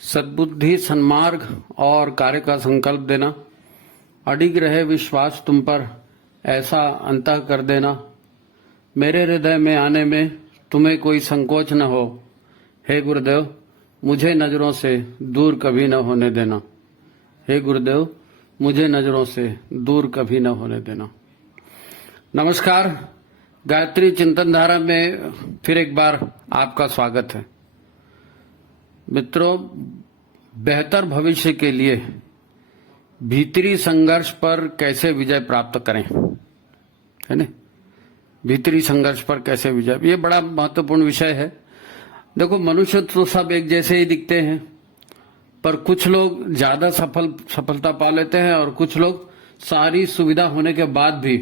सद्बुद्धि, सन्मार्ग और कार्य का संकल्प देना, अडिग रहे विश्वास तुम पर, ऐसा अंतः कर देना। मेरे हृदय में आने में तुम्हें कोई संकोच न हो। हे गुरुदेव, मुझे नजरों से दूर कभी न होने देना। हे गुरुदेव, मुझे नजरों से दूर कभी न होने देना। नमस्कार, गायत्री चिंतन धारा में फिर एक बार आपका स्वागत है। मित्रों, बेहतर भविष्य के लिए भीतरी संघर्ष पर कैसे विजय प्राप्त करें, है ना? भीतरी संघर्ष पर कैसे विजय, ये बड़ा महत्वपूर्ण विषय है। देखो, मनुष्य तो सब एक जैसे ही दिखते हैं, पर कुछ लोग ज्यादा सफलता पा लेते हैं और कुछ लोग सारी सुविधा होने के बाद भी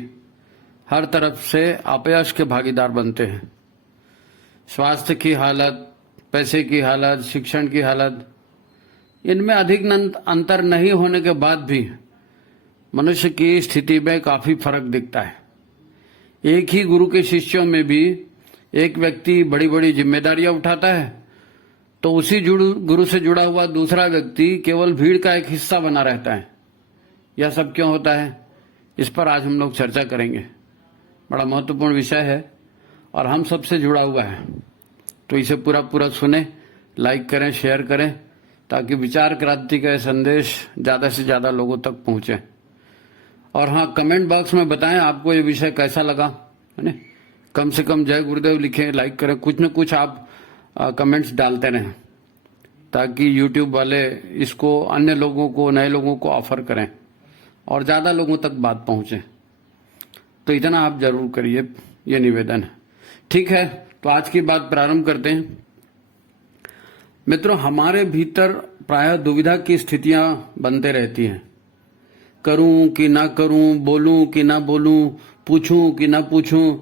हर तरफ से अपयश के भागीदार बनते हैं। स्वास्थ्य की हालत, पैसे की हालत, शिक्षण की हालत, इनमें अधिक अंतर नहीं होने के बाद भी मनुष्य की स्थिति में काफी फर्क दिखता है। एक ही गुरु के शिष्यों में भी एक व्यक्ति बड़ी बड़ी जिम्मेदारियां उठाता है, तो उसी गुरु से जुड़ा हुआ दूसरा व्यक्ति केवल भीड़ का एक हिस्सा बना रहता है। यह सब क्यों होता है, इस पर आज हम लोग चर्चा करेंगे। बड़ा महत्वपूर्ण विषय है और हम सबसे जुड़ा हुआ है, तो इसे पूरा सुने, लाइक करें, शेयर करें, ताकि विचार क्रांति का संदेश ज्यादा से ज्यादा लोगों तक पहुंचे। और हाँ, कमेंट बॉक्स में बताएं आपको ये विषय कैसा लगा, है ना? कम से कम जय गुरुदेव लिखें, लाइक करें, कुछ न कुछ आप कमेंट्स डालते रहें, ताकि यूट्यूब वाले इसको अन्य लोगों को, नए लोगों को ऑफर करें और ज्यादा लोगों तक बात पहुंचे। तो इतना आप जरूर करिए, ये निवेदन है। ठीक है, तो आज की बात प्रारंभ करते हैं। मित्रों, हमारे भीतर प्रायः दुविधा की स्थितियां बनते रहती हैं। करूं कि ना करूं, बोलूं कि ना बोलूं, पूछूं कि ना पूछूं,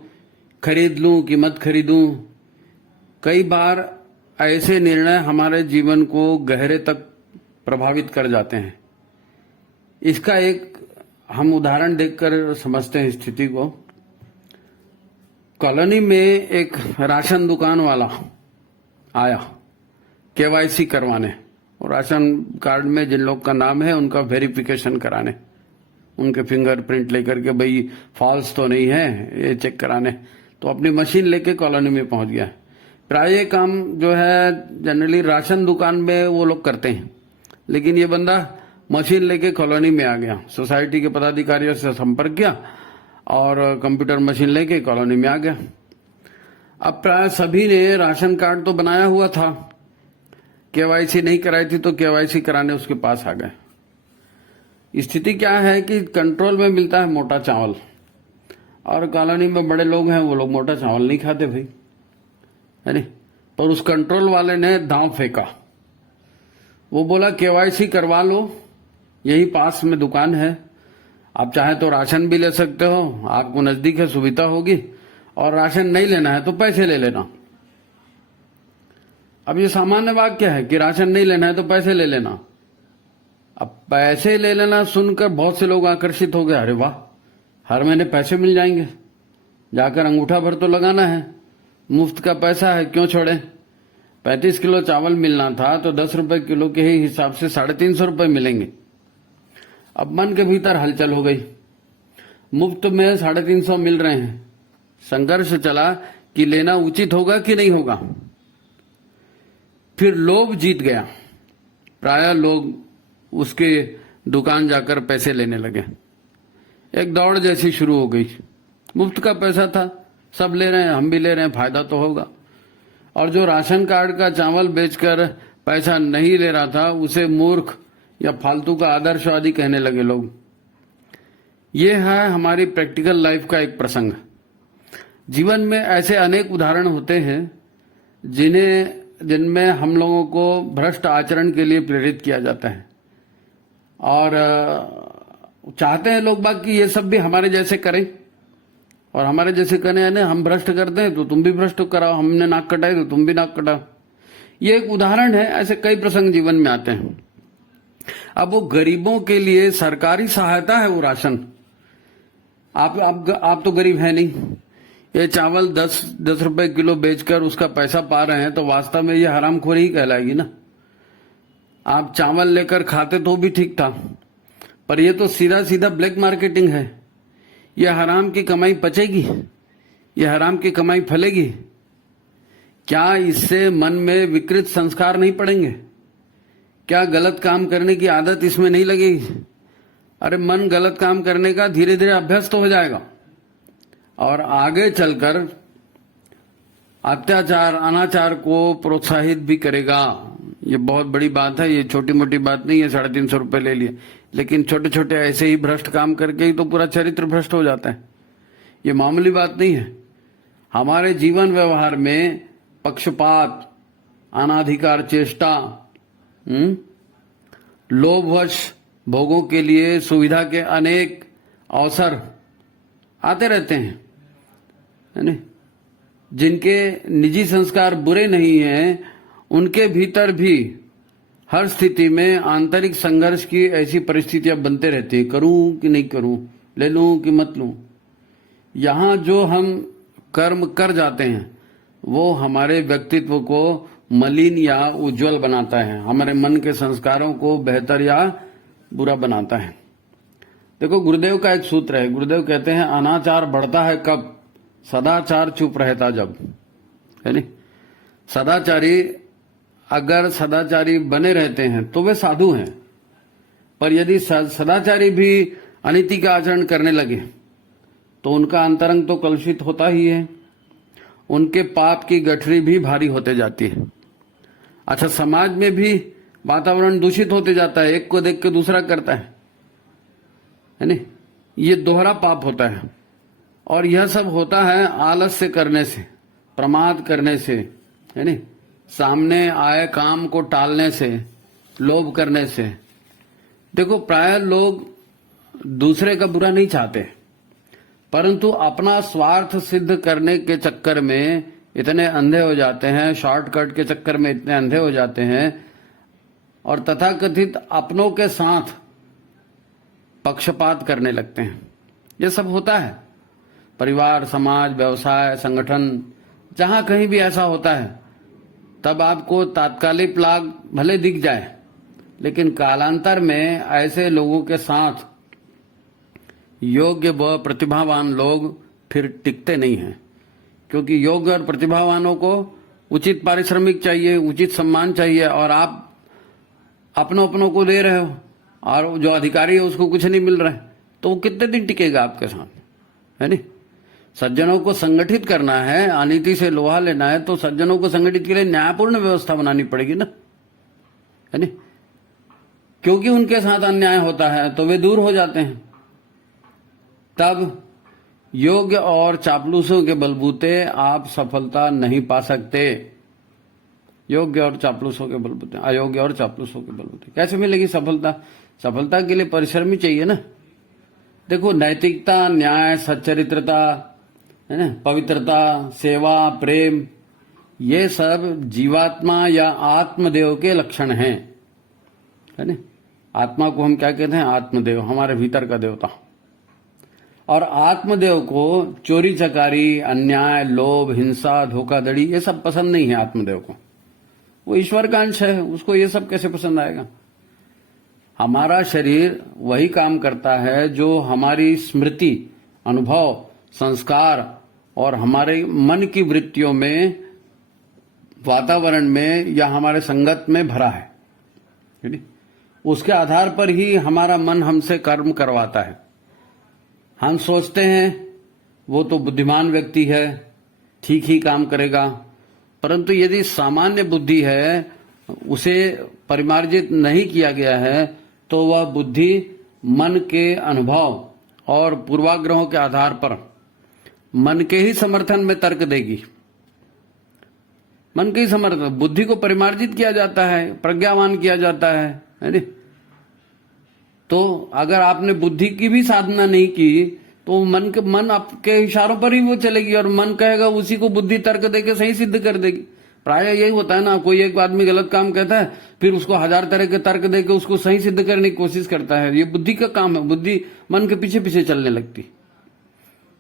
खरीद लूं कि मत खरीदूं। कई बार ऐसे निर्णय हमारे जीवन को गहरे तक प्रभावित कर जाते हैं। इसका एक हम उदाहरण देखकर समझते हैं स्थिति को। कॉलोनी में एक राशन दुकान वाला आया केवाईसी करवाने, और राशन कार्ड में जिन लोग का नाम है उनका वेरिफिकेशन कराने, उनके फिंगरप्रिंट लेकर के, भाई फॉल्स तो नहीं है, ये चेक कराने। तो अपनी मशीन लेके कॉलोनी में पहुंच गया। प्राय ये काम जो है जनरली राशन दुकान में वो लोग करते हैं, लेकिन ये बंदा मशीन लेके कॉलोनी में आ गया। सोसाइटी के पदाधिकारियों से संपर्क किया और कंप्यूटर मशीन लेके कॉलोनी में आ गया। अब प्राय सभी ने राशन कार्ड तो बनाया हुआ था, केवाईसी नहीं कराई थी, तो केवाईसी कराने उसके पास आ गए। स्थिति क्या है कि कंट्रोल में मिलता है मोटा चावल, और कॉलोनी में बड़े लोग हैं, वो लोग मोटा चावल नहीं खाते भाई, है नहीं? पर उस कंट्रोल वाले ने दांव फेंका। वो बोला केवाईसी करवा लो, यही पास में दुकान है, आप चाहे तो राशन भी ले सकते हो, आपको नजदीक है, सुविधा होगी, और राशन नहीं लेना है तो पैसे ले लेना। अब ये सामान्य वाक्य है कि राशन नहीं लेना है तो पैसे ले लेना। अब पैसे ले लेना सुनकर बहुत से लोग आकर्षित हो गए, अरे वाह, हर महीने पैसे मिल जाएंगे, जाकर अंगूठा भर तो लगाना है, मुफ्त का पैसा है, क्यों छोड़े। 35 किलो चावल मिलना था तो 10 रुपए किलो के ही हिसाब से 350 रुपए मिलेंगे। अब मन के भीतर हलचल हो गई, मुफ्त में 350 मिल रहे हैं। संघर्ष चला कि लेना उचित होगा कि नहीं होगा। फिर लोभ जीत गया, प्राय लोग उसके दुकान जाकर पैसे लेने लगे। एक दौड़ जैसी शुरू हो गई, मुफ्त का पैसा था, सब ले रहे हैं, हम भी ले रहे हैं, फायदा तो होगा। और जो राशन कार्ड का चावल बेचकर पैसा नहीं ले रहा था, उसे मूर्ख या फालतू का आदर्शवादी कहने लगे लोग। ये है हमारी प्रैक्टिकल लाइफ का एक प्रसंग। जीवन में ऐसे अनेक उदाहरण होते हैं जिनमें हम लोगों को भ्रष्ट आचरण के लिए प्रेरित किया जाता है, और चाहते हैं लोग बाग कि ये सब भी हमारे जैसे करें, और हमारे जैसे करने यानी हम भ्रष्ट करते हैं तो तुम भी भ्रष्ट कराओ, हमने नाक कटाई तो तुम भी नाक कटाओ। ये एक उदाहरण है, ऐसे कई प्रसंग जीवन में आते हैं। अब वो गरीबों के लिए सरकारी सहायता है वो राशन। आप तो गरीब है नहीं, ये चावल 10 रुपए किलो बेचकर उसका पैसा पा रहे हैं, तो वास्तव में ये हरामखोरी ही कहलाएगी ना। आप चावल लेकर खाते तो भी ठीक था, पर ये तो सीधा सीधा ब्लैक मार्केटिंग है। ये हराम की कमाई पचेगी? ये हराम की कमाई फलेगी? क्या इससे मन में विकृत संस्कार नहीं पड़ेंगे? क्या गलत काम करने की आदत इसमें नहीं लगेगी? अरे मन गलत काम करने का धीरे धीरे अभ्यस्त हो जाएगा और आगे चलकर अत्याचार अनाचार को प्रोत्साहित भी करेगा। ये बहुत बड़ी बात है, ये छोटी मोटी बात नहीं है। 350 रुपए ले लिए, लेकिन छोटे छोटे ऐसे ही भ्रष्ट काम करके ही तो पूरा चरित्र भ्रष्ट हो जाता है। ये मामूली बात नहीं है। हमारे जीवन व्यवहार में पक्षपात, अनाधिकार चेष्टा, लोभवश भोगों के लिए सुविधा के अनेक अवसर आते रहते हैं, है ना? जिनके निजी संस्कार बुरे नहीं हैं, उनके भीतर भी हर स्थिति में आंतरिक संघर्ष की ऐसी परिस्थितियां बनते रहती है। करूं कि नहीं करूं, ले लूं कि मत लूं। यहां जो हम कर्म कर जाते हैं वो हमारे व्यक्तित्व को मलिन या उज्जवल बनाता है, हमारे मन के संस्कारों को बेहतर या बुरा बनाता है। देखो, गुरुदेव का एक सूत्र है। गुरुदेव कहते हैं अनाचार बढ़ता है कब? सदाचार चुप रहता जब, है नहीं? सदाचारी अगर सदाचारी बने रहते हैं तो वे साधु हैं, पर यदि सदाचारी भी अनीति का आचरण करने लगे तो उनका अंतरंग तो कलुषित होता ही है, उनके पाप की गठरी भी भारी होते जाती है। अच्छा, समाज में भी वातावरण दूषित होते जाता है, एक को देख के दूसरा करता है नहीं? ये दोहरा पाप होता है। और यह सब होता है आलस्य करने से, प्रमाद करने से, है नहीं? सामने आए काम को टालने से, लोभ करने से। देखो, प्राय लोग दूसरे का बुरा नहीं चाहते, परंतु अपना स्वार्थ सिद्ध करने के चक्कर में इतने अंधे हो जाते हैं, शॉर्टकट के चक्कर में इतने अंधे हो जाते हैं और तथाकथित अपनों के साथ पक्षपात करने लगते हैं। यह सब होता है। परिवार, समाज, व्यवसाय, संगठन, जहां कहीं भी ऐसा होता है, तब आपको तात्कालिक लाभ भले दिख जाए, लेकिन कालांतर में ऐसे लोगों के साथ योग्य व प्रतिभावान लोग फिर टिकते नहीं हैं, क्योंकि योग्य और प्रतिभावानों को उचित पारिश्रमिक चाहिए, उचित सम्मान चाहिए, और आप अपनों को दे रहे हो और जो अधिकारी है उसको कुछ नहीं मिल रहा है, तो वो कितने दिन टिकेगा आपके साथ, है नहीं? सज्जनों को संगठित करना है, अनीति से लोहा लेना है, तो सज्जनों को संगठित के लिए न्यायपूर्ण व्यवस्था बनानी पड़ेगी ना, है नहीं? क्योंकि उनके साथ अन्याय होता है तो वे दूर हो जाते हैं। तब योग्य और चापलूसों के बलबूते आप सफलता नहीं पा सकते। योग्य और चापलूसों के बलबूते, अयोग्य और चापलूसों के बलबूते कैसे मिलेगी सफलता? सफलता के लिए परिश्रम ही चाहिए ना। देखो, नैतिकता, न्याय, सच्चरित्रता, है ना, पवित्रता, सेवा, प्रेम, ये सब जीवात्मा या आत्मदेव के लक्षण हैं, है ना? आत्मा को हम क्या कहते हैं? आत्मदेव, हमारे भीतर का देवता। और आत्मदेव को चोरी चकारी, अन्याय, लोभ, हिंसा, धोखाधड़ी ये सब पसंद नहीं है। आत्मदेव को, वो ईश्वर का अंश है, उसको ये सब कैसे पसंद आएगा? हमारा शरीर वही काम करता है जो हमारी स्मृति, अनुभव, संस्कार और हमारे मन की वृत्तियों में, वातावरण में या हमारे संगत में भरा है। उसके आधार पर ही हमारा मन हमसे कर्म करवाता है। हम सोचते हैं वो तो बुद्धिमान व्यक्ति है, ठीक ही काम करेगा, परंतु यदि सामान्य बुद्धि है, उसे परिमार्जित नहीं किया गया है, तो वह बुद्धि मन के अनुभव और पूर्वाग्रहों के आधार पर मन के ही समर्थन में तर्क देगी। मन के ही समर्थन, बुद्धि को परिमार्जित किया जाता है, प्रज्ञावान किया जाता है नहीं? तो अगर आपने बुद्धि की भी साधना नहीं की तो मन आपके इशारों पर ही वो चलेगी और मन कहेगा, उसी को बुद्धि तर्क देके सही सिद्ध कर देगी। प्राय यही होता है ना, कोई एक आदमी गलत काम कहता है, फिर उसको 1000 तरह के तर्क देके उसको सही सिद्ध करने की कोशिश करता है। ये बुद्धि का काम है, बुद्धि मन के पीछे पीछे चलने लगती।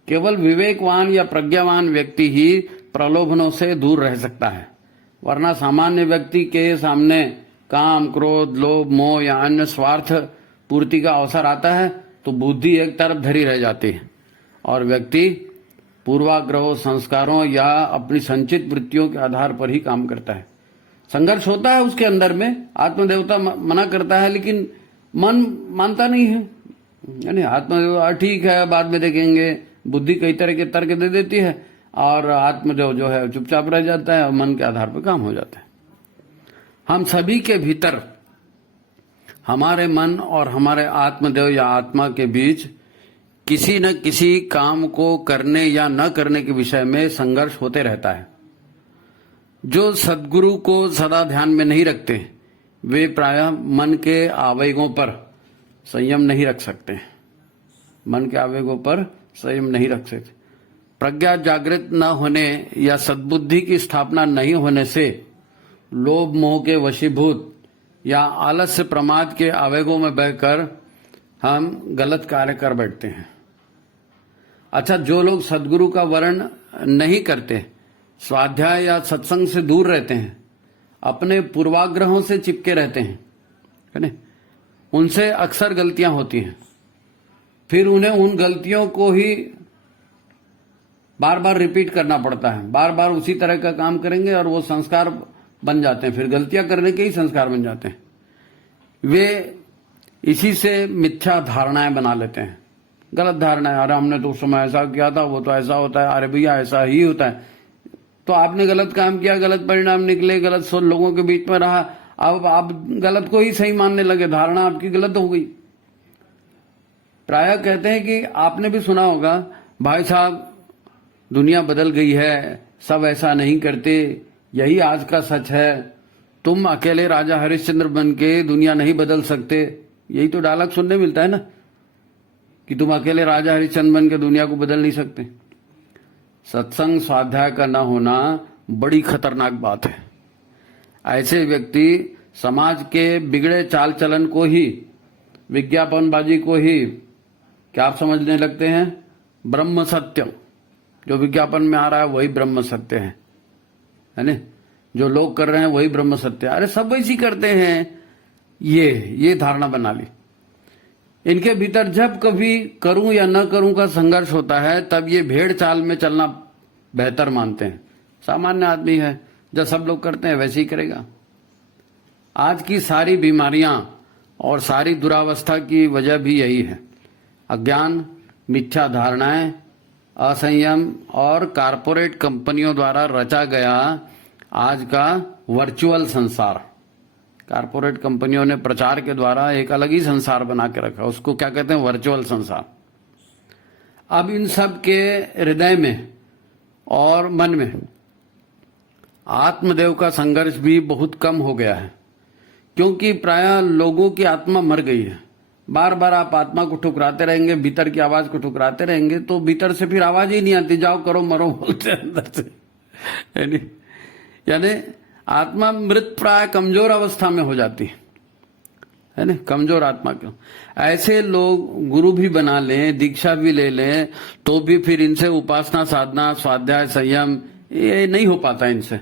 केवल विवेकवान या प्रज्ञावान व्यक्ति ही प्रलोभनों से दूर रह सकता है, वरना सामान्य व्यक्ति के सामने काम, क्रोध, लोभ, मोह या अन्य स्वार्थ पूर्ति का अवसर आता है तो बुद्धि एक तरफ धरी रह जाती है और व्यक्ति पूर्वाग्रहों, संस्कारों या अपनी संचित वृत्तियों के आधार पर ही काम करता है। संघर्ष होता है उसके अंदर में, आत्मदेवता मना करता है लेकिन मन मानता नहीं है, यानी आत्मदेवता ठीक है बाद में देखेंगे, बुद्धि कई तरह के तर्क दे देती है और आत्मदेव जो है चुपचाप रह जाता है और मन के आधार पर काम हो जाता है। हम सभी के भीतर हमारे मन और हमारे आत्मदेव या आत्मा के बीच किसी न किसी काम को करने या न करने के विषय में संघर्ष होते रहता है। जो सद्गुरु को सदा ध्यान में नहीं रखते वे प्रायः मन के आवेगों पर संयम नहीं रख सकते, मन के आवेगों पर संयम नहीं रख सकते। प्रज्ञा जागृत न होने या सद्बुद्धि की स्थापना नहीं होने से लोभ मोह के वशीभूत या आलस्य प्रमाद के आवेगों में बहकर हम गलत कार्य कर बैठते हैं। अच्छा, जो लोग सद्गुरु का वर्ण नहीं करते, स्वाध्याय या सत्संग से दूर रहते हैं, अपने पूर्वाग्रहों से चिपके रहते हैं, है ना, उनसे अक्सर गलतियां होती हैं। फिर उन्हें उन गलतियों को ही बार बार रिपीट करना पड़ता है, बार बार उसी तरह का काम करेंगे और वो संस्कार बन जाते हैं, फिर गलतियां करने के ही संस्कार बन जाते हैं। वे इसी से मिथ्या धारणाएं बना लेते हैं, गलत धारणाएं। अरे हमने तो उस समय ऐसा किया था, वो तो ऐसा होता है, अरे भैया ऐसा ही होता है। तो आपने गलत काम किया, गलत परिणाम निकले, गलत सोच लोगों के बीच में रहा, अब आप गलत को ही सही मानने लगे, धारणा आपकी गलत हो गई। प्रायः कहते हैं कि आपने भी सुना होगा, भाई साहब दुनिया बदल गई है, सब ऐसा नहीं करते, यही आज का सच है, तुम अकेले राजा हरिश्चंद्र बन के दुनिया नहीं बदल सकते। यही तो डायलॉग सुनने मिलता है ना, कि तुम अकेले राजा हरिश्चंद्र बन के दुनिया को बदल नहीं सकते। सत्संग स्वाध्याय का न होना बड़ी खतरनाक बात है। ऐसे व्यक्ति समाज के बिगड़े चाल चलन को ही, विज्ञापनबाजी को ही क्या आप समझने लगते हैं? ब्रह्म सत्य। जो विज्ञापन में आ रहा है वही ब्रह्म सत्य है ना, जो लोग कर रहे हैं वही ब्रह्म सत्य। अरे सब वैसी करते हैं, ये धारणा बना ली। इनके भीतर जब कभी करूं या न करूं का संघर्ष होता है तब ये भेड़ चाल में चलना बेहतर मानते हैं। सामान्य आदमी है, जब सब लोग करते हैं वैसे ही करेगा। आज की सारी बीमारियां और सारी दुरावस्था की वजह भी यही है, अज्ञान, मिथ्या धारणाएं, असंयम और कारपोरेट कंपनियों द्वारा रचा गया आज का वर्चुअल संसार। कारपोरेट कंपनियों ने प्रचार के द्वारा एक अलग ही संसार बना के रखा, उसको क्या कहते हैं? वर्चुअल संसार। अब इन सब के हृदय में और मन में आत्मदेव का संघर्ष भी बहुत कम हो गया है, क्योंकि प्रायः लोगों की आत्मा मर गई है। बार बार आप आत्मा को ठुकराते रहेंगे, भीतर की आवाज को ठुकराते रहेंगे तो भीतर से फिर आवाज ही नहीं आती, जाओ करो मरो बोलते अंदर से। यानी आत्मा मृत प्राय कमजोर अवस्था में हो जाती है ना, कमजोर आत्मा क्यों। ऐसे लोग गुरु भी बना लें, दीक्षा भी ले लें, तो भी फिर इनसे उपासना, साधना, स्वाध्याय, संयम ये नहीं हो पाता इनसे,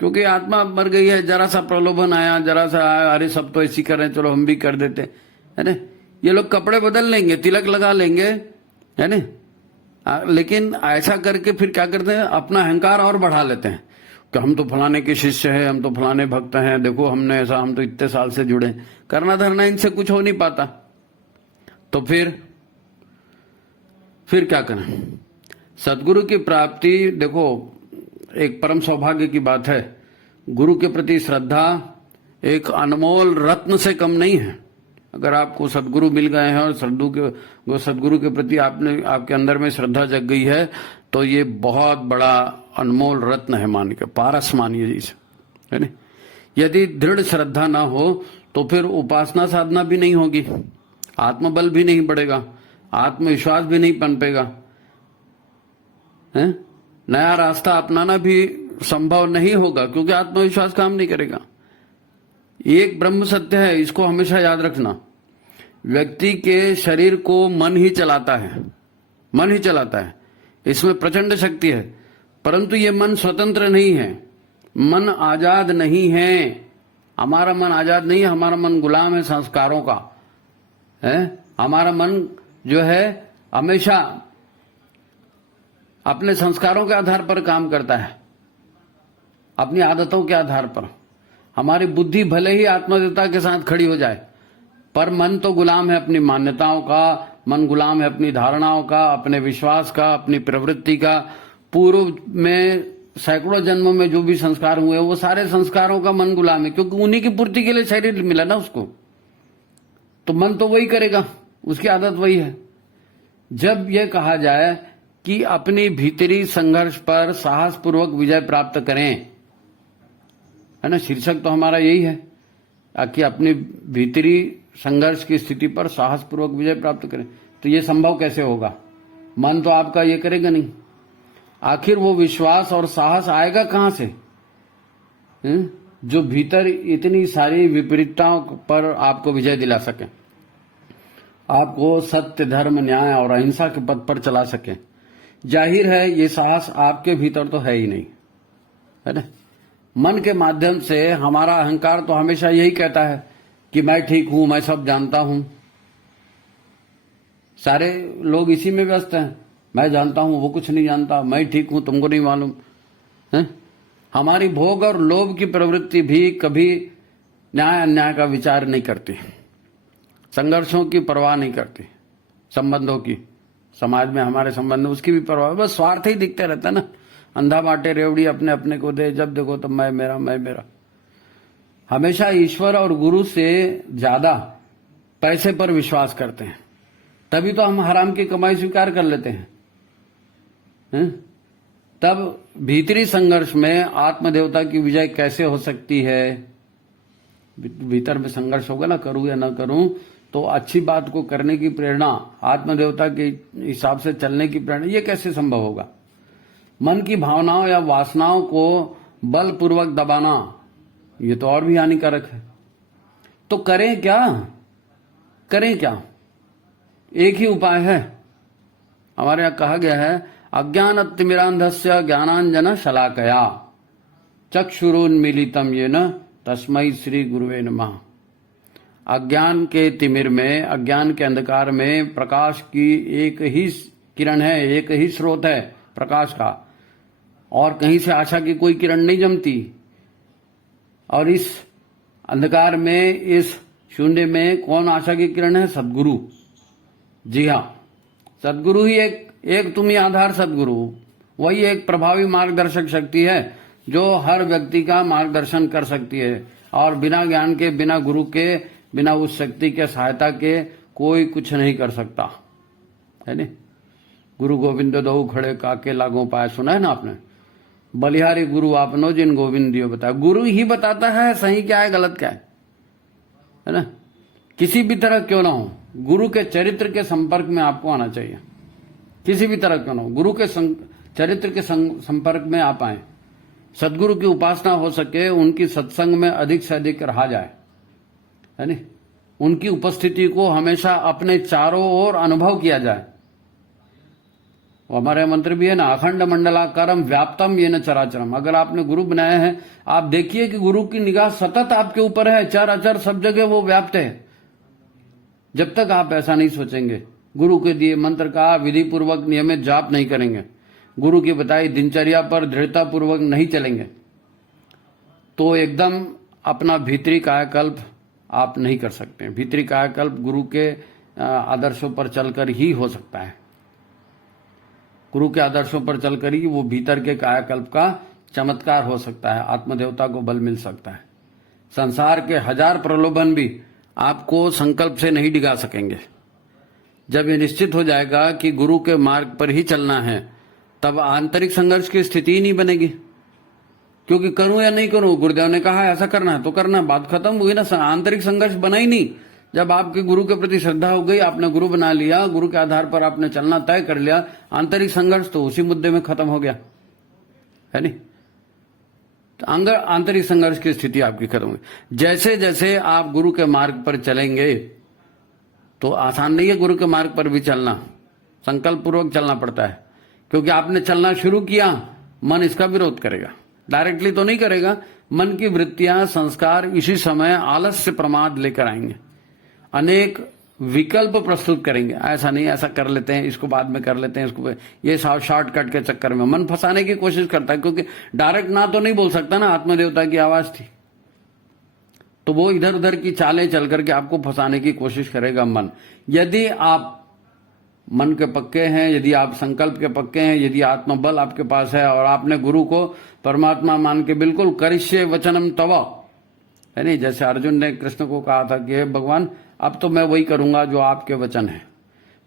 क्योंकि आत्मा मर गई है। जरा सा प्रलोभन आया, जरा सा आया, अरे सब तो ऐसी कर रहे हैं, चलो हम भी कर देते, है ना। ये लोग कपड़े बदल लेंगे, तिलक लगा लेंगे, है ना, लेकिन ऐसा करके फिर क्या करते हैं? अपना अहंकार और बढ़ा लेते हैं कि हम तो फलाने के शिष्य हैं, हम तो फलाने भक्त हैं, देखो हमने ऐसा, हम तो इतने साल से जुड़े। करना धरना इनसे कुछ हो नहीं पाता, तो फिर क्या करें? सदगुरु की प्राप्ति, देखो एक परम सौभाग्य की बात है। गुरु के प्रति श्रद्धा एक अनमोल रत्न से कम नहीं है। अगर आपको सदगुरु मिल गए हैं और सदगुरु के प्रति आपके अंदर में श्रद्धा जग गई है तो ये बहुत बड़ा अनमोल रत्न है, मान के पारस मानिए इसे, है ना। यदि दृढ़ श्रद्धा ना हो तो फिर उपासना साधना भी नहीं होगी, आत्मबल भी नहीं बढ़ेगा, आत्मविश्वास भी नहीं पनपेगा, है। नया रास्ता अपनाना भी संभव नहीं होगा क्योंकि आत्मविश्वास काम नहीं करेगा। एक ब्रह्म सत्य है, इसको हमेशा याद रखना। व्यक्ति के शरीर को मन ही चलाता है, मन ही चलाता है, इसमें प्रचंड शक्ति है, परंतु ये मन स्वतंत्र नहीं है, मन आजाद नहीं है। हमारा मन आजाद नहीं है, हमारा मन गुलाम है संस्कारों का, है। हमारा मन जो है हमेशा अपने संस्कारों के आधार पर काम करता है, अपनी आदतों के आधार पर। हमारी बुद्धि भले ही आत्मदेवता के साथ खड़ी हो जाए, पर मन तो गुलाम है अपनी मान्यताओं का, मन गुलाम है अपनी धारणाओं का, अपने विश्वास का, अपनी प्रवृत्ति का। पूर्व में सैकड़ों जन्मों में जो भी संस्कार हुए वो सारे संस्कारों का मन गुलाम है, क्योंकि उन्हीं की पूर्ति के लिए शरीर मिला ना उसको। तो मन तो वही करेगा, उसकी आदत वही है। जब यह कहा जाए कि अपनी भीतरी संघर्ष पर साहस पूर्वक विजय प्राप्त करें, है ना, शीर्षक तो हमारा यही है कि अपनी भीतरी संघर्ष की स्थिति पर साहस पूर्वक विजय प्राप्त करें। तो ये संभव कैसे होगा? मन तो आपका ये करेगा नहीं। आखिर वो विश्वास और साहस आएगा कहां से, जो भीतर इतनी सारी विपरीतताओं पर आपको विजय दिला सके, आपको सत्य, धर्म, न्याय और अहिंसा के पथ पर चला सके। जाहिर है ये साहस आपके भीतर तो है ही नहीं, है ना। मन के माध्यम से हमारा अहंकार तो हमेशा यही कहता है कि मैं ठीक हूं, मैं सब जानता हूं। सारे लोग इसी में व्यस्त हैं, मैं जानता हूं, वो कुछ नहीं जानता, मैं ठीक हूं, तुमको नहीं मालूम है। हमारी भोग और लोभ की प्रवृत्ति भी कभी न्याय अन्याय का विचार नहीं करती, संघर्षों की परवाह नहीं करती, संबंधों की, समाज में हमारे संबंध उसकी भी परवाह, बस स्वार्थ ही दिखते रहता है ना। अंधा बाटे रेवड़ी अपने अपने को दे, जब देखो तब मैं मेरा, मैं मेरा। हमेशा ईश्वर और गुरु से ज्यादा पैसे पर विश्वास करते हैं, तभी तो हम हराम की कमाई स्वीकार कर लेते हैं। तब भीतरी संघर्ष में आत्मदेवता की विजय कैसे हो सकती है? भीतर में संघर्ष होगा ना, करूं या ना करूं, तो अच्छी बात को करने की प्रेरणा, आत्मदेवता के हिसाब से चलने की प्रेरणा, ये कैसे संभव होगा? मन की भावनाओं या वासनाओं को बलपूर्वक दबाना, ये तो और भी हानिकारक है। तो करें क्या? करें क्या? एक ही उपाय है, हमारे यहां कहा गया है, अज्ञानतिमिरांधस्य ज्ञानांजन शलाकया चक्षुरुन्मीलितम येन तस्मै श्री गुरुवे नमः। अज्ञान के तिमिर में, अज्ञान के अंधकार में प्रकाश की एक ही किरण है, एक ही स्रोत है प्रकाश का, और कहीं से आशा की कोई किरण नहीं जमती। और इस अंधकार में, इस शून्य में कौन आशा की किरण है? सदगुरु। जी हाँ, सदगुरु ही एक तुम ही आधार, सदगुरु वही एक प्रभावी मार्गदर्शक शक्ति है जो हर व्यक्ति का मार्गदर्शन कर सकती है। और बिना ज्ञान के, बिना गुरु के, बिना उस शक्ति के सहायता के कोई कुछ नहीं कर सकता, है नहीं। गुरु गोविंद दो खड़े काके लागो पाए, सुना है ना आपने? बलिहारी गुरु आपनो जिन गोविंद दियो बताया। गुरु ही बताता है सही क्या है, गलत क्या है ना। किसी भी तरह क्यों ना हो, गुरु के चरित्र के संपर्क में आपको आना चाहिए। किसी भी तरह क्यों ना हो, गुरु के चरित्र के संपर्क में आप आए। सदगुरु की उपासना हो सके, उनकी सत्संग में अधिक से अधिक रहा जाए, है नहीं। उनकी उपस्थिति को हमेशा अपने चारों ओर अनुभव किया जाए। हमारे मंत्र भी है ना, अखंड मंडलाकारम व्याप्तम येन चराचरम। अगर आपने गुरु बनाया है, आप देखिए कि गुरु की निगाह सतत आपके ऊपर है, चर अचर सब जगह वो व्याप्त है। जब तक आप ऐसा नहीं सोचेंगे, गुरु के दिए मंत्र का विधि पूर्वक नियमित जाप नहीं करेंगे, गुरु की बताई दिनचर्या पर दृढ़ता पूर्वक नहीं चलेंगे, तो एकदम अपना भीतरी कायाकल्प आप नहीं कर सकते। भीतरी कायाकल्प गुरु के आदर्शों पर चलकर ही हो सकता है। गुरु के आदर्शों पर चलकर ही वो भीतर के कायाकल्प का चमत्कार हो सकता है, आत्मदेवता को बल मिल सकता है। संसार के हजार प्रलोभन भी आपको संकल्प से नहीं डिगा सकेंगे। जब ये निश्चित हो जाएगा कि गुरु के मार्ग पर ही चलना है, तब आंतरिक संघर्ष की स्थिति ही नहीं बनेगी। क्योंकि करूं या नहीं करूं, गुरुदेव ने कहा ऐसा करना है तो करना, बात खत्म हुई ना। आंतरिक संघर्ष बना ही नहीं। जब आपके गुरु के प्रति श्रद्धा हो गई, आपने गुरु बना लिया, गुरु के आधार पर आपने चलना तय कर लिया, आंतरिक संघर्ष तो उसी मुद्दे में खत्म हो गया, है नहीं। तो आंतरिक संघर्ष की स्थिति आपकी खत्म हुई। जैसे जैसे आप गुरु के मार्ग पर चलेंगे, तो आसान नहीं है गुरु के मार्ग पर भी चलना, संकल्प पूर्वक चलना पड़ता है। क्योंकि आपने चलना शुरू किया, मन इसका विरोध करेगा। डायरेक्टली तो नहीं करेगा। मन की वृत्तियां, संस्कार इसी समय आलस्य प्रमाद लेकर आएंगे, अनेक विकल्प प्रस्तुत करेंगे। ऐसा नहीं, ऐसा कर लेते हैं, इसको बाद में कर लेते हैं, इसको ये शॉर्टकट के चक्कर में मन फंसाने की कोशिश करता है, क्योंकि डायरेक्ट ना तो नहीं बोल सकता ना, आत्मदेवता की आवाज थी, तो वो इधर उधर की चालें चल करके आपको फंसाने की कोशिश करेगा मन। यदि आप मन के पक्के हैं, यदि आप संकल्प के पक्के हैं, यदि आत्मबल आपके पास है और आपने गुरु को परमात्मा मान के बिल्कुल करिष्ये वचनम तव, है नहीं, जैसे अर्जुन ने कृष्ण को कहा था कि हे भगवान अब तो मैं वही करूंगा जो आपके वचन है,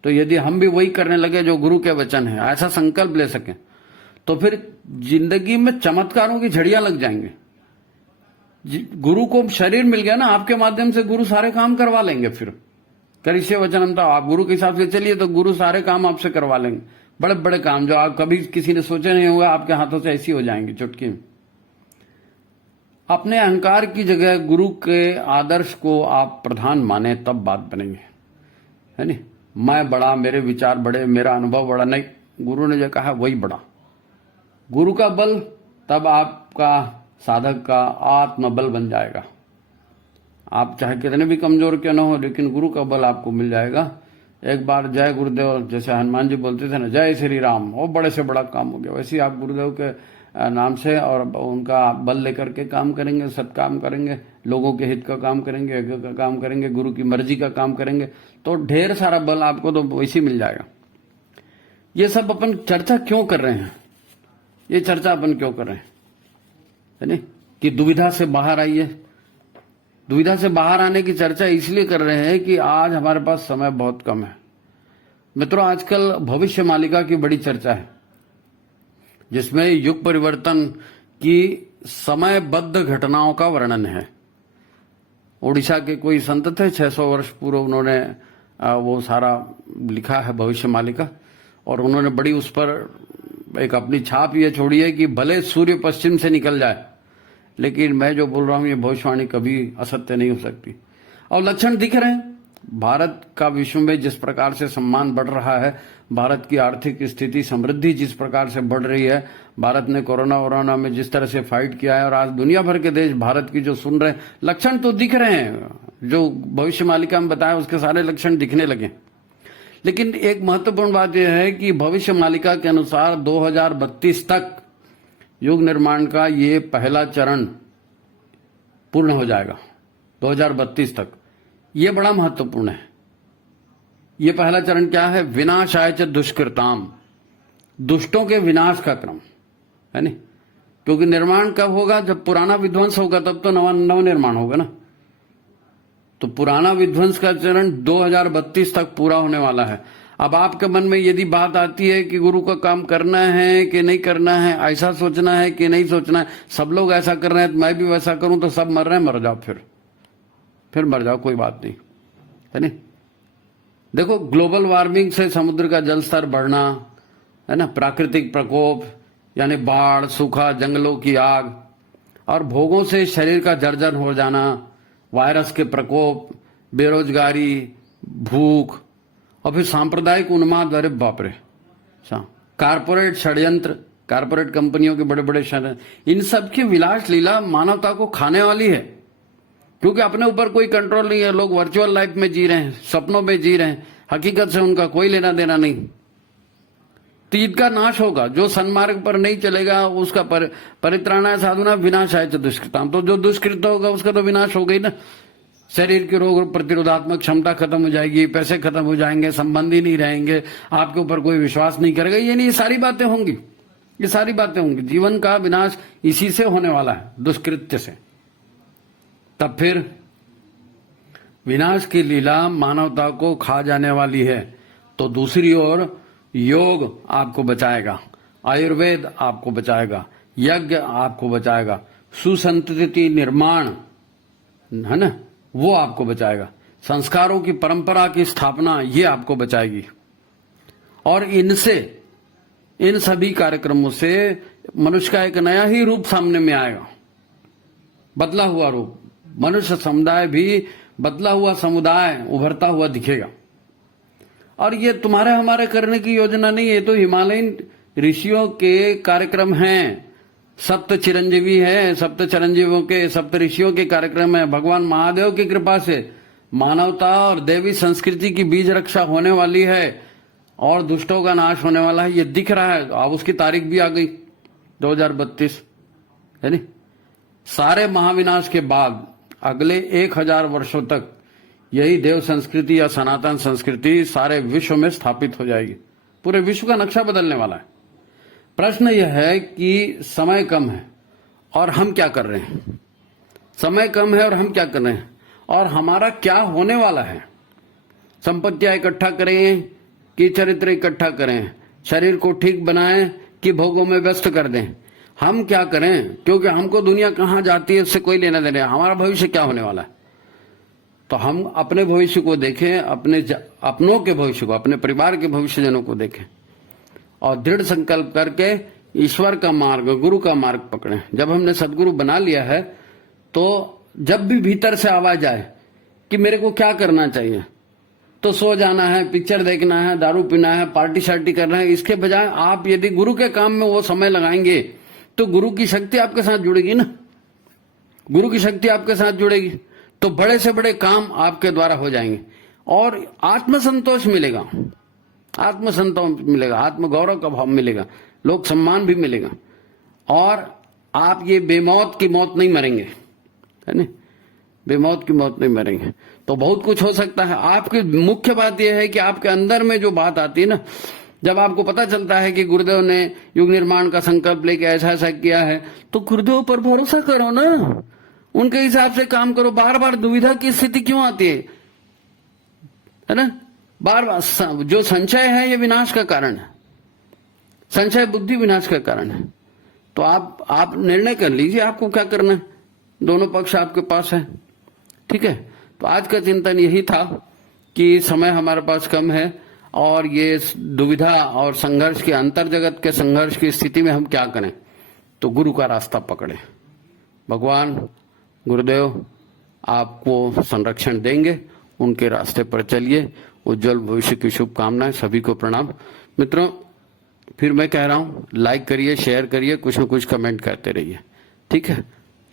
तो यदि हम भी वही करने लगे जो गुरु के वचन है, ऐसा संकल्प ले सकें, तो फिर जिंदगी में चमत्कारों की झड़ियां लग जाएंगे। गुरु को शरीर मिल गया ना, आपके माध्यम से गुरु सारे काम करवा लेंगे। फिर करिष्ये वचनम तव, आप गुरु के हिसाब से चलिए तो गुरु सारे काम आपसे करवा लेंगे, बड़े बड़े काम जो आप कभी किसी ने सोचे नहीं होगा, आपके हाथों से ऐसी हो जाएंगे चुटकी में। अपने अहंकार की जगह गुरु के आदर्श को आप प्रधान माने, तब बात बनेगी, है नहीं। मैं बड़ा, मेरे विचार बड़े, मेरा अनुभव बड़ा, नहीं, गुरु ने जो कहा वही बड़ा। गुरु का बल तब आपका साधक का आत्मबल बन जाएगा। आप चाहे कितने भी कमजोर क्यों ना हो, लेकिन गुरु का बल आपको मिल जाएगा। एक बार जय गुरुदेव, जैसे हनुमान जी बोलते थे ना, जय श्री राम, वो बड़े से बड़ा काम हो गया। वैसे ही आप गुरुदेव के नाम से और उनका बल लेकर के काम करेंगे, सत्काम करेंगे, लोगों के हित का काम करेंगे, यज्ञ का काम करेंगे, गुरु की मर्जी का काम करेंगे, तो ढेर सारा बल आपको तो वैसे ही मिल जाएगा। ये सब अपन चर्चा क्यों कर रहे हैं, ये चर्चा अपन क्यों कर रहे हैं, है नहीं, कि दुविधा से बाहर आइए। दुविधा से बाहर आने की चर्चा इसलिए कर रहे हैं कि आज हमारे पास समय बहुत कम है। मित्रों, आजकल भविष्य मालिका की बड़ी चर्चा है, जिसमें युग परिवर्तन की समयबद्ध घटनाओं का वर्णन है। ओडिशा के कोई संत थे, 600 वर्ष पूर्व उन्होंने वो सारा लिखा है भविष्य मालिका, और उन्होंने बड़ी उस पर एक अपनी छाप ये छोड़ी है कि भले सूर्य पश्चिम से निकल जाए, लेकिन मैं जो बोल रहा हूं ये भविष्यवाणी कभी असत्य नहीं हो सकती। और लक्षण दिख रहे हैं। भारत का विश्व में जिस प्रकार से सम्मान बढ़ रहा है, भारत की आर्थिक स्थिति, समृद्धि जिस प्रकार से बढ़ रही है, भारत ने कोरोना में जिस तरह से फाइट किया है, और आज दुनिया भर के देश भारत की जो सुन रहे हैं, लक्षण तो दिख रहे हैं। जो भविष्य मालिका में बताया उसके सारे लक्षण दिखने लगे। लेकिन एक महत्वपूर्ण बात यह है कि भविष्य मालिका के अनुसार 2032 तक युग निर्माण का ये पहला चरण पूर्ण हो जाएगा। 2032 तक, ये बड़ा महत्वपूर्ण है। ये पहला चरण क्या है? विनाशाय च दुष्कृताम, दुष्टों के विनाश का क्रम, है नहीं। क्योंकि निर्माण कब होगा? जब पुराना विध्वंस होगा, तब तो नव निर्माण होगा ना। तो पुराना विध्वंस का चरण 2032 तक पूरा होने वाला है। अब आपके मन में यदि बात आती है कि गुरु का काम करना है कि नहीं करना है, ऐसा सोचना है कि नहीं सोचना है, सब लोग ऐसा कर रहे हैं तो मैं भी वैसा करूं, तो सब मर रहे हैं, मर जाओ, फिर मर जाओ, कोई बात नहीं, है नहीं। देखो, ग्लोबल वार्मिंग से समुद्र का जल स्तर बढ़ना, है ना, प्राकृतिक प्रकोप यानी बाढ़, सूखा, जंगलों की आग, और भोगों से शरीर का जर्जर हो जाना, वायरस के प्रकोप, बेरोजगारी, भूख, और फिर सांप्रदायिक उन्माद, अरे बाप रे, कारपोरेट षड्यंत्र, कारपोरेट कंपनियों के बड़े बड़े षड्यंत्र, इन सब की विलास लीला मानवता को खाने वाली है। क्योंकि अपने ऊपर कोई कंट्रोल नहीं है। लोग वर्चुअल लाइफ में जी रहे हैं, सपनों में जी रहे हैं, हकीकत से उनका कोई लेना देना नहीं। तो ईद नाश होगा। जो सन्मार्ग पर नहीं चलेगा उसका परित्राणाय साधुना विनाशाय च दुष्कृताम, तो जो दुष्कृत होगा उसका तो विनाश हो गई ना। शरीर की रोग प्रतिरोधात्मक क्षमता खत्म हो जाएगी, पैसे खत्म हो जाएंगे, संबंधी नहीं रहेंगे, आपके ऊपर कोई विश्वास नहीं करेगा, ये नहीं, ये सारी बातें होंगी, ये सारी बातें होंगी। जीवन का विनाश इसी से होने वाला है, दुष्कृत्य से। तब फिर विनाश की लीला मानवता को खा जाने वाली है। तो दूसरी ओर योग आपको बचाएगा, आयुर्वेद आपको बचाएगा, यज्ञ आपको बचाएगा, सुसंतति निर्माण, है ना, वो आपको बचाएगा, संस्कारों की परंपरा की स्थापना ये आपको बचाएगी। और इनसे, इन सभी कार्यक्रमों से मनुष्य का एक नया ही रूप सामने में आएगा, बदला हुआ रूप। मनुष्य समुदाय भी बदला हुआ समुदाय उभरता हुआ दिखेगा। और ये तुम्हारे हमारे करने की योजना नहीं है, ये तो हिमालयन ऋषियों के कार्यक्रम हैं। सप्त चिरंजीवी है, सप्त चिरंजीवियों के, सप्त ऋषियों के कार्यक्रम है। भगवान महादेव की कृपा से मानवता और देवी संस्कृति की बीज रक्षा होने वाली है और दुष्टों का नाश होने वाला है, ये दिख रहा है। अब उसकी तारीख भी आ गई 2032, है नहीं? सारे महाविनाश के बाद अगले 1000 वर्षों तक यही देव संस्कृति या सनातन संस्कृति सारे विश्व में स्थापित हो जाएगी। पूरे विश्व का नक्शा बदलने वाला है। प्रश्न यह है कि समय कम है और हम क्या कर रहे हैं? समय कम है और हम क्या कर रहे हैं और हमारा क्या होने वाला है? संपत्तियां इकट्ठा करें कि चरित्र इकट्ठा करें, शरीर को ठीक बनाएं कि भोगों में व्यस्त कर दें, हम क्या करें? क्योंकि हमको दुनिया कहां जाती है उससे कोई लेना देना है, हमारा भविष्य क्या होने वाला है। तो हम अपने भविष्य को देखें, अपनों के भविष्य को, अपने परिवार के भविष्यजनों को देखें और दृढ़ संकल्प करके ईश्वर का मार्ग, गुरु का मार्ग पकड़ें। जब हमने सदगुरु बना लिया है तो जब भी भीतर से आवाज आए कि मेरे को क्या करना चाहिए, तो सो जाना है, पिक्चर देखना है, दारू पीना है, पार्टी शार्टी करना है, इसके बजाय आप यदि गुरु के काम में वो समय लगाएंगे तो गुरु की शक्ति आपके साथ जुड़ेगी ना। गुरु की शक्ति आपके साथ जुड़ेगी तो बड़े से बड़े काम आपके द्वारा हो जाएंगे और आत्मसंतोष मिलेगा, आत्मसंतोष मिलेगा, आत्मगौरव का भाव मिलेगा, लोक सम्मान भी मिलेगा और आप ये बेमौत की मौत नहीं मरेंगे, है ना? बेमौत की मौत नहीं मरेंगे। तो बहुत कुछ हो सकता है। आपकी मुख्य बात यह है कि आपके अंदर में जो बात आती है ना, जब आपको पता चलता है कि गुरुदेव ने युग निर्माण का संकल्प लेके ऐसा ऐसा किया है, तो गुरुदेव पर भरोसा करो ना, उनके हिसाब से काम करो। बार बार दुविधा की स्थिति क्यों आती है ना? बार बार जो संशय है ये विनाश का कारण है, संशय बुद्धि विनाश का कारण है। तो आप निर्णय कर लीजिए आपको क्या करना है, दोनों पक्ष आपके पास है, ठीक है। तो आज का चिंतन यही था कि समय हमारे पास कम है और ये दुविधा और संघर्ष के, अंतर जगत के संघर्ष की स्थिति में हम क्या करें, तो गुरु का रास्ता पकड़े। भगवान गुरुदेव आपको संरक्षण देंगे, उनके रास्ते पर चलिए। उज्जवल भविष्य की शुभकामनाएं, सभी को प्रणाम। मित्रों, फिर मैं कह रहा हूं, लाइक करिए, शेयर करिए, कुछ न कुछ कमेंट करते रहिए, ठीक है।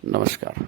नमस्कार।